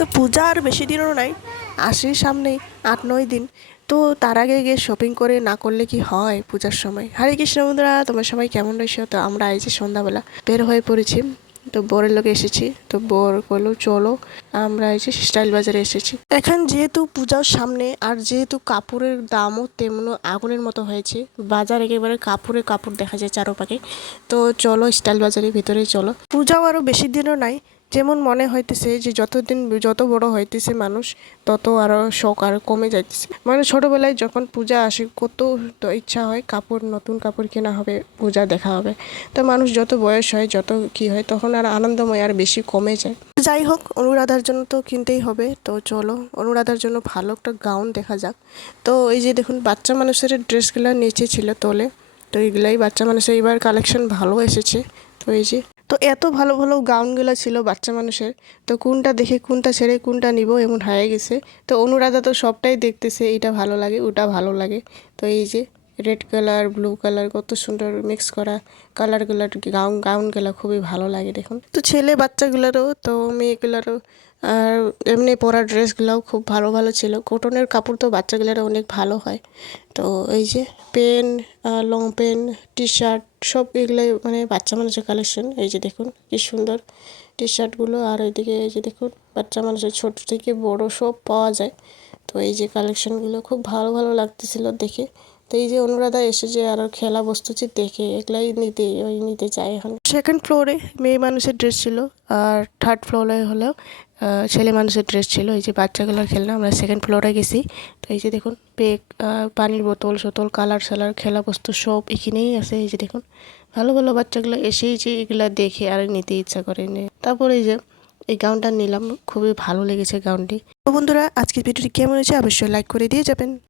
তো পূজা আর বেশি দিনও নাই, আসেই সামনেই 8-9 দিন। তো তার আগে গিয়ে শপিং করে না করলে কি হয় পূজার সময়। হরে কৃষ্ণ বন্ধুরা, তোমার সবাই কেমন রয়েছে? তো আমরা এই যে সন্ধ্যাবেলা বের হয়ে পড়েছি, তো বরের লোকে এসেছি। তো বর বললো চলো আমরা এই যে স্টাইল বাজারে এসেছি। এখন যেহেতু পূজার সামনে আর যেহেতু কাপড়ের দামও তেমনও আগুনের মতো হয়েছে, বাজার একেবারে কাপড়ে কাপড় দেখা যায় চারোপাকে। তো চলো স্টাইল বাজারের ভিতরেই চলো। পূজাও আরও বেশি দিনও নাই, যেমন মনে হইতেছে যে যত বড় হইতেছে মানুষ তত আরও শখ আর কমে যাইতেছে। মানে ছোটবেলায় যখন পূজা আসে কত ইচ্ছা হয় কাপড়, নতুন কাপড় কেনা হবে, পূজা দেখা হবে। তো মানুষ যত বয়স হয় যত কি হয় তখন আর আনন্দময় আর বেশি কমে যায়। যাই হোক, অনুরাধার জন্য তো কিনতেই হবে। তো চলো অনুরাধার জন্য ভালো একটা গাউন দেখা যাক। তো এই যে দেখুন বাচ্চা মানুষের ড্রেসগুলো নিচে ছিল তোলে। তো এইগুলাই বাচ্চা মানুষের এবার কালেকশন ভালো এসেছে। তো এই যে তো এত ভালো ভালো গাউনগুলো ছিল বাচ্চা মানুষের, তো কোনটা দেখে কোনটা ছেড়ে কোনটা নিব এমন হয়ে গেছে। তো অনুরাধা তো সবটাই দেখতেছে, এটা ভালো লাগে ওটা ভালো লাগে। তো এই যে রেড কালার ব্লু কালার কত সুন্দর মিক্স করা কালারগুলার গাউনগুলো খুবই ভালো লাগে দেখুন। তো ছেলে বাচ্চাগুলোরও তো মেয়েগুলোরও আর এমনি পরা ড্রেসগুলোও খুব ভালো ভালো ছিল। কটনের কাপড় তো বাচ্চাগুলোরও অনেক ভালো হয়। তো এই যে pen, long pen, T shirt সব এগুলোই মানে বাচ্চা মানুষের কালেকশন। এই যে দেখুন কি সুন্দর টি শার্টগুলো, আর ওইদিকে এই যে দেখুন বাচ্চা মানুষের ছোট থেকে বড় সব পাওয়া যায়। তো এই যে কালেকশনগুলো খুব ভালো ভালো লাগতেছিল দেখে। তো এই যে অনুরাধা এসে যে আরও খেলা বস্তু যে দেখে এগুলাই নিতে চাই। এখন সেকেন্ড ফ্লোরে মেয়ে মানুষের ড্রেস ছিল, আর থার্ড ফ্লোরে হলেও ছেলে মানুষের ড্রেস ছিল। এই যে বাচ্চাগুলোর খেলনা, আমরা সেকেন্ড ফ্লোরে গেছি। তো এই যে দেখুন পেক, পানির বোতল সোতল কালার সালার খেলা বস্তু সব এখানেই আছে। এই যে দেখুন ভালো ভালো বাচ্চাগুলো এসেই যে এগুলা দেখে আর নিতে ইচ্ছা করে নে। তারপরে এই যে এই গাউনটা নিলাম, খুবই ভালো লেগেছে গাউনটি। তো বন্ধুরা আজকের ভিডিওটি কেমন হয়েছে অবশ্যই লাইক করে দিয়ে যাবেন।